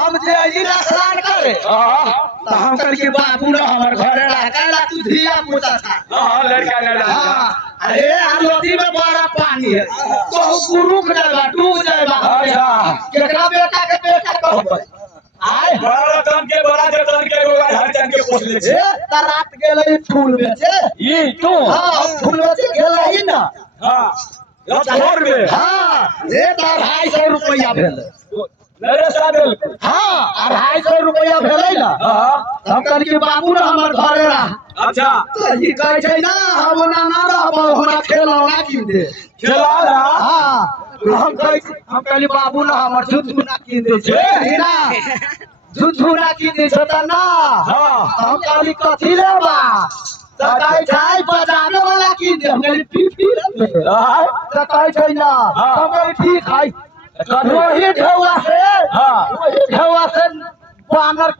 हम जे स्नान करे तो हम करके बाबू ना हमर घरे रखला तू धिया पुता था लड़का अरे नदी में बड़ा पानी है तो गुरु के डूब जाएगा केकरा बेटा के बेटा कहबै आय बड़ा तन के हर जन के पोस ले छे त रात गेलै फूल बेचे ई तू हां फूल बेचे गेलै ना हां घर में हां रे 250 रुपया भेल नरेश आदल हां 250 रुपया भेलै ना हम कहलिए बाबू ना हमर घरे रह अच्छा तो ई कहै छै ना हम ना रहब हमरा खेलौना कीन दे खेला हां हम कहलिए बाबू ना हमर जुत्तू ना कीन दे छै ना जुत्तू ना कीन दे छै त ना हम कहलिए कथी लेबा त कहै छै बजाने वाला कीन दे हम कहलिए पीपी त कहै छै ना हम कहलिए ठीक है वही ढेवा से बानर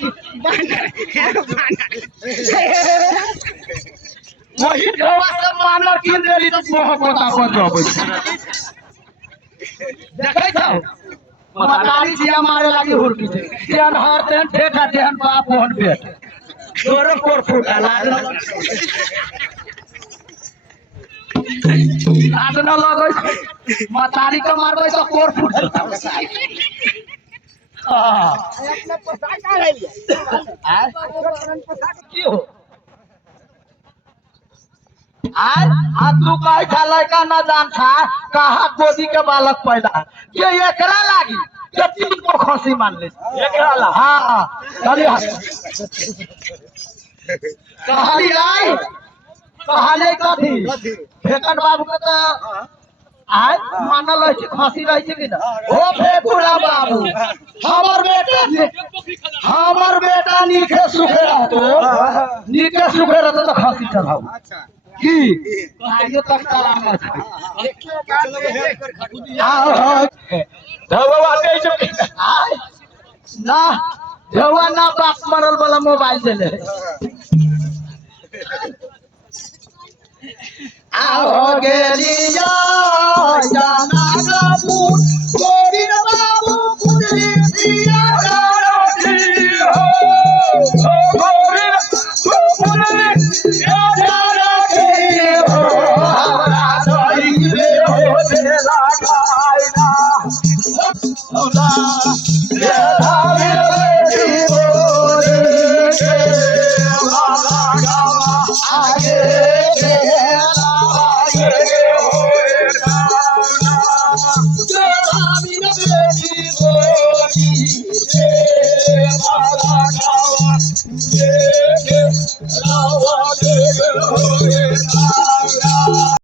की वही ढेवा से बानर की देली तो मोहब्बत आपन रहबै देखै छौ मतारी जिया मारे लागी हुरकी छै जेहन हर तेहन ठेठा जेहन बाप ओहन बेट तोरे कोर फुटा लाज न लगै मतारी के मारबै तो कोर फुटल अपने पोसा का ले लिया की हो आज तू कहे था लड़का न जान था कहा गोदी के बालक पैदा ये एकरा लागी ये 3 को खसी मान ले एकरा ला हां कहली आई कहले कथी फेकन बाबू के तो आय मानल है खसी रही छै कि ना ओ फेकुरा बाबू हमर बेटा नीके सुखे रहतो तो खसी चढ़ाऊ अच्छा की आइयो तक ताला धवा दे छै ना धवा ना बाप मरल वाला मोबाइल देले आओ गेलिया जाना कबूल गोविंद बाबू पुत्री सिया गाड़ी हो गोविंद पुत्री सिया गाड़ी हो हमरा सही हो दे लगाइना होला ये धावे जीवो रे लगावा आगे Yeah.